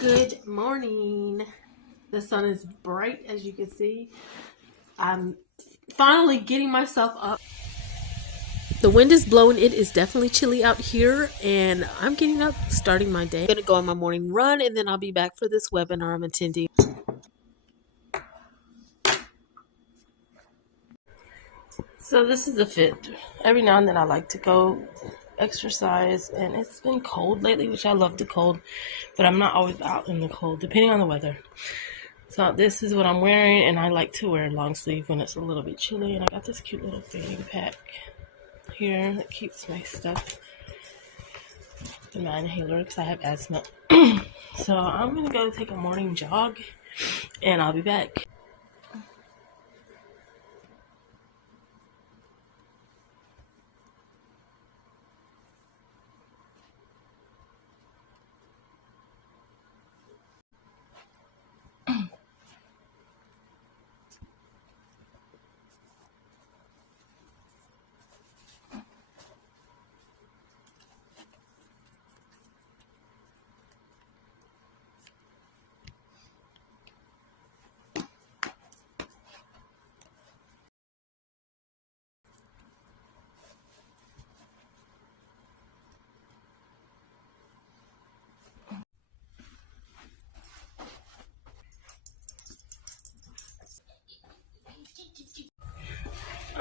Good morning. The sun is bright, as you can see. I'm finally getting myself up. The wind is blowing. It is definitely chilly out here, and I'm getting up, starting my day. I'm gonna go on my morning run, and then I'll be back for this webinar I'm attending. So this is the fit. Every now and then I like to go exercise, and it's been cold lately, which I love the cold, but I'm not always out in the cold, depending on the weather. So this is what I'm wearing, and I like to wear long sleeve when it's a little bit chilly. And I got this cute little fanny pack here that keeps my stuff in my inhaler because I have asthma. So I'm gonna go take a morning jog, and I'll be back.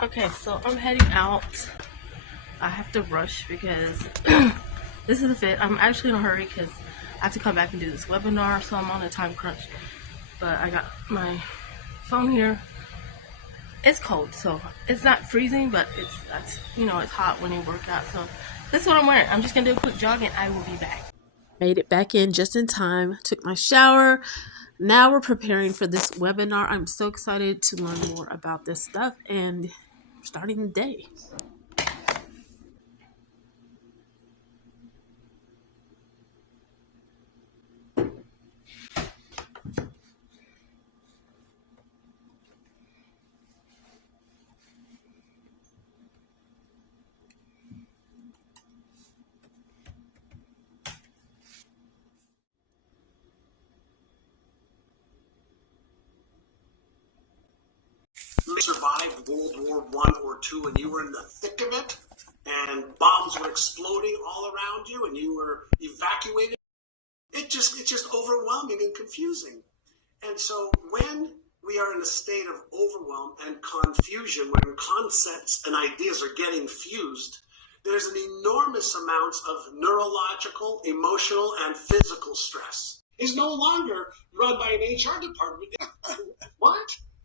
Okay, so I'm heading out. I have to rush because this is the fit. I'm actually in a hurry because I have to come back and do this webinar, so I'm on a time crunch. But I got my phone here. It's cold, so it's not freezing, but it's hot when you work out. So this is what I'm wearing. I'm just gonna do a quick jog, and I will be back. Made it back in just in time. Took my shower. Now we're preparing for this webinar. I'm so excited to learn more about this stuff and starting the day. Survived World War I or II, and you were in the thick of it, and bombs were exploding all around you, and you were evacuated. It's just overwhelming and confusing. And so when we are in a state of overwhelm and confusion, when concepts and ideas are getting fused, there's an enormous amount of neurological, emotional, and physical stress. It's no longer run by an HR department. What?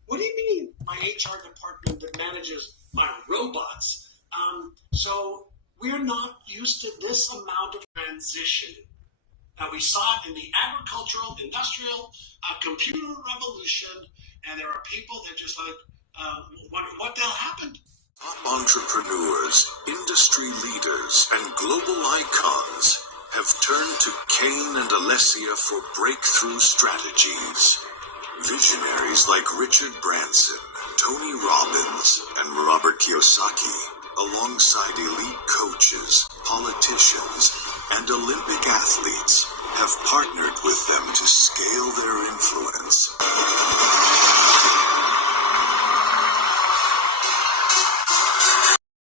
What do you mean? My HR department that manages my robots. So we're not used to this amount of transition. Now, we saw it in the agricultural, industrial, computer revolution, and there are people that just wonder what the hell happened. Entrepreneurs, industry leaders, and global icons have turned to Cain and Alessia for breakthrough strategies. Visionaries like Richard Branson, Tony Robbins, and Robert Kiyosaki, alongside elite coaches, politicians, and Olympic athletes, have partnered with them to scale their influence.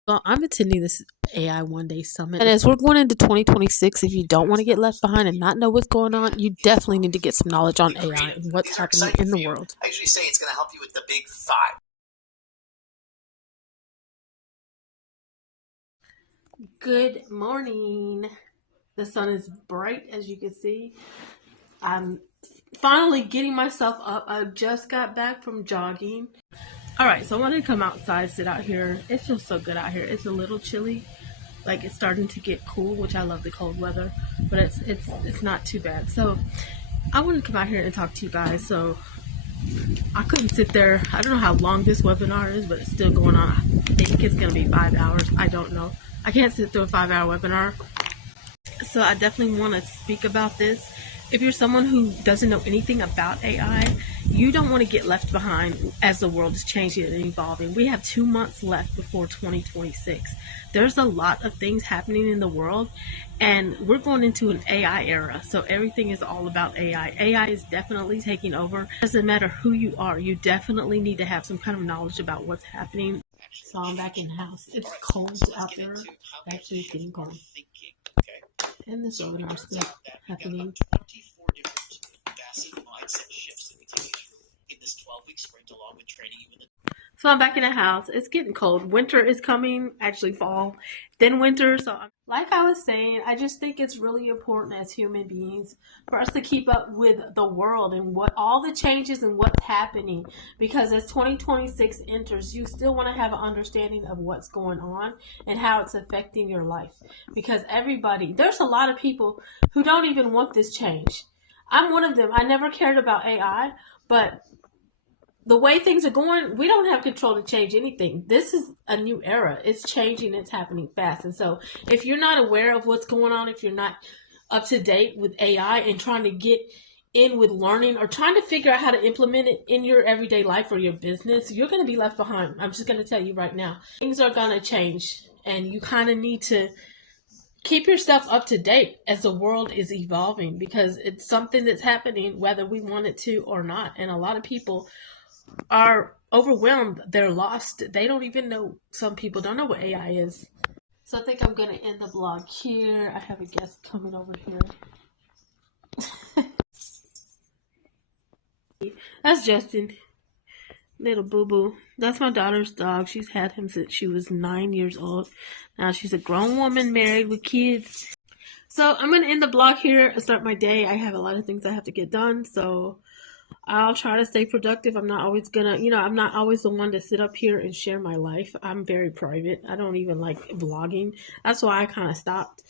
Well, I'm attending this AI One Day Summit. And as we're going into 2026, if you don't want to get left behind and not know what's going on, you definitely need to get some knowledge on AI and what's happening in the world. I usually say it's going to help you with the big five. Good morning. The sun is bright, as you can see. I'm finally getting myself up. I just got back from jogging. All right, so I wanted to come outside, sit out here. It feels so good out here. It's a little chilly, like it's starting to get cool, which I love the cold weather, but it's not too bad. So I wanted to come out here and talk to you guys. So I couldn't sit there. I don't know how long this webinar is, but it's still going on. I think it's gonna be 5 hours. I don't know. I can't sit through a 5-hour webinar. So I definitely want to speak about this. if you're someone who doesn't know anything about AI, you don't want to get left behind as the world is changing and evolving. We have 2 months left before 2026. There's a lot of things happening in the world, and we're going into an AI era. So everything is all about AI. AI is definitely taking over. It doesn't matter who you are. You definitely need to have some kind of knowledge about what's happening. So I'm back in the house. It's cold out there. Actually, it's getting cold. And this webinar is still happening. 24 different facet mindset shifts that we take you through in this 12-week sprint, along with training you in the. So I'm back in the house. It's getting cold. Winter is coming, actually fall, then winter. So like I was saying, I just think it's really important as human beings for us to keep up with the world and what all the changes and what's happening. Because as 2026 enters, you still want to have an understanding of what's going on and how it's affecting your life. Because there's a lot of people who don't even want this change. I'm one of them. I never cared about AI, but the way things are going, we don't have control to change anything. This is a new era. It's changing. It's happening fast. And so if you're not aware of what's going on, if you're not up to date with AI and trying to get in with learning or trying to figure out how to implement it in your everyday life or your business, you're going to be left behind. I'm just going to tell you right now. Things are going to change, and you kind of need to keep yourself up to date as the world is evolving, because it's something that's happening whether we want it to or not. And a lot of people are overwhelmed. They're lost. They don't even know. Some people don't know what AI is. So I think I'm going to end the blog here. I have a guest coming over here. That's Justin. Little boo-boo. That's my daughter's dog. She's had him since she was 9 years old. Now she's a grown woman married with kids. So I'm going to end the blog here and start my day. I have a lot of things I have to get done, so I'll try to stay productive. I'm not always I'm not always the one to sit up here and share my life. I'm very private. I don't even like vlogging. That's why I kind of stopped.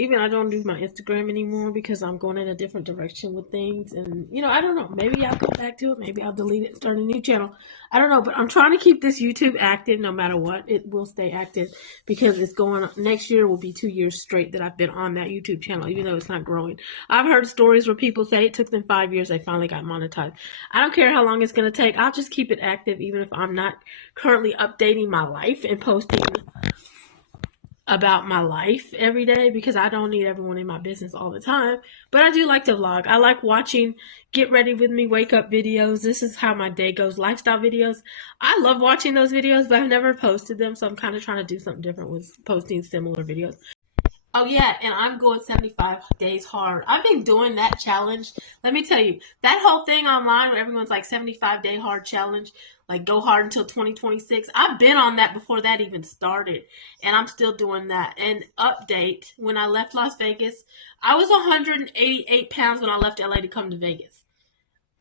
Even I don't do my Instagram anymore because I'm going in a different direction with things. And, I don't know. Maybe I'll go back to it. Maybe I'll delete it and start a new channel. I don't know. But I'm trying to keep this YouTube active no matter what. It will stay active because it's going, next year will be 2 years straight that I've been on that YouTube channel, even though it's not growing. I've heard stories where people say it took them 5 years. They finally got monetized. I don't care how long it's going to take. I'll just keep it active even if I'm not currently updating my life and posting about my life every day, because I don't need everyone in my business all the time. But I do like to vlog. I like watching get ready with me, wake up videos. This is how my day goes. Lifestyle videos. I love watching those videos, but I've never posted them. So I'm kind of trying to do something different with posting similar videos. Oh yeah, and I'm going 75 days hard. I've been doing that challenge. Let me tell you, that whole thing online where everyone's like 75-day hard challenge, like go hard until 2026. I've been on that before that even started, and I'm still doing that. And update, when I left Las Vegas, I was 188 pounds when I left LA to come to Vegas.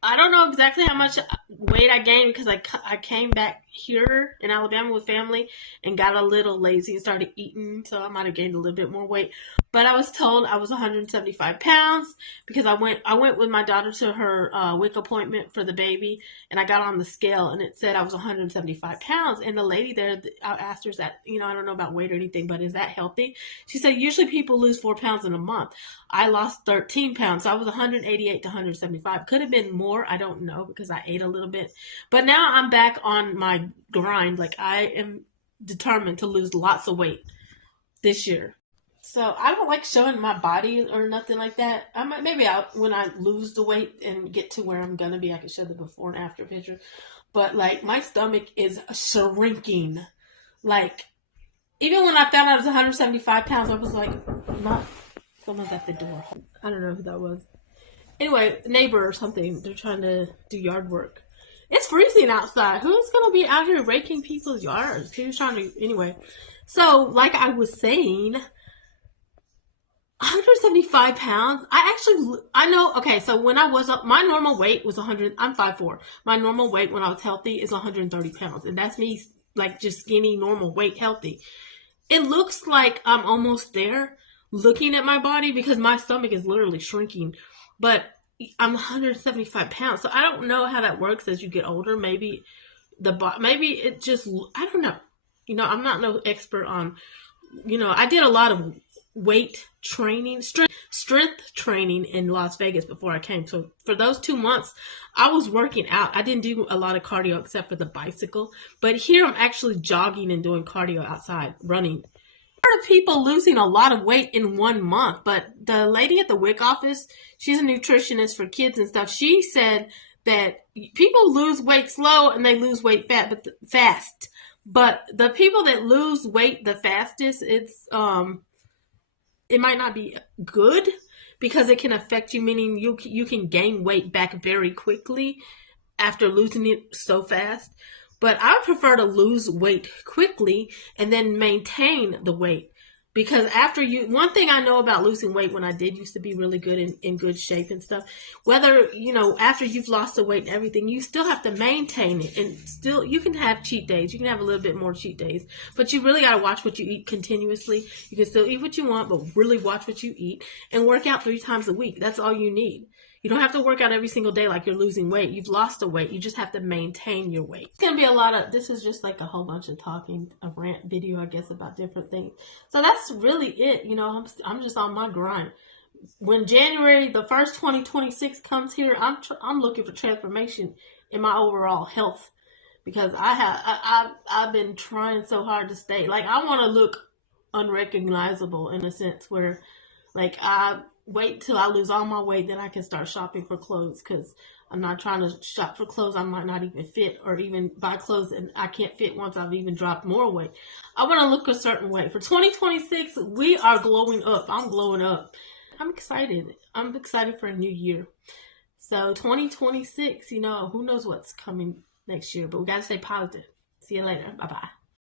I don't know exactly how much weight I gained because I came back here in Alabama with family and got a little lazy and started eating, so I might have gained a little bit more weight. But I was told I was 175 pounds because I went with my daughter to her WIC appointment for the baby, and I got on the scale and it said I was 175 pounds. And the lady there, I asked her, is that, I don't know about weight or anything, but is that healthy? She said usually people lose 4 pounds in a month. I lost 13 pounds, so I was 188 to 175. Could have been more, I don't know, because I ate a little bit. But now I'm back on my grind. Like, I am determined to lose lots of weight this year. So I don't like showing my body or nothing like that. When I lose the weight and get to where I'm gonna be, I can show the before and after picture. But like, my stomach is shrinking. Like, even when I found out I was 175 pounds, I was like, someone's at the door. I don't know who that was. Anyway, neighbor or something. They're trying to do yard work. It's freezing outside. Who's going to be out here raking people's yards? Who's trying to... Anyway. So, like I was saying, 175 pounds. I know... Okay, so when I was up... My normal weight was 100... I'm 5'4". My normal weight when I was healthy is 130 pounds. And that's me, like, just skinny, normal weight, healthy. It looks like I'm almost there, looking at my body, because my stomach is literally shrinking, but I'm 175 pounds. So I don't know how that works as you get older. Maybe it just, I don't know. I'm not no expert on, I did a lot of weight training, strength training in Las Vegas before I came. So for those 2 months, I was working out. I didn't do a lot of cardio except for the bicycle. But here I'm actually jogging and doing cardio outside, running. I've heard of people losing a lot of weight in 1 month, but the lady at the WIC office, she's a nutritionist for kids and stuff. She said that people lose weight slow and they lose weight fast. But the people that lose weight the fastest, it might not be good because it can affect you, meaning you can gain weight back very quickly after losing it so fast. But I prefer to lose weight quickly and then maintain the weight. Because one thing I know about losing weight when I did used to be really good in good shape and stuff, whether, after you've lost the weight and everything, you still have to maintain it. And still, you can have cheat days. You can have a little bit more cheat days. But you really got to watch what you eat continuously. You can still eat what you want, but really watch what you eat. And work out 3 times a week. That's all you need. You don't have to work out every single day like you're losing weight. You've lost the weight. You just have to maintain your weight. It's going to be this is just like a whole bunch of talking, a rant video, I guess, about different things. So that's really it. I'm just on my grind. When January the 1st, 2026 comes here, I'm looking for transformation in my overall health because I've been trying so hard to stay. Like, I want to look unrecognizable in a sense where, like, I wait till I lose all my weight, then I can start shopping for clothes because I'm not trying to shop for clothes I might not even fit, or even buy clothes and I can't fit once I've even dropped more weight. I want to look a certain way. For 2026, we are glowing up. I'm glowing up. I'm excited. I'm excited for a new year. So 2026, who knows what's coming next year, but we got to stay positive. See you later. Bye-bye.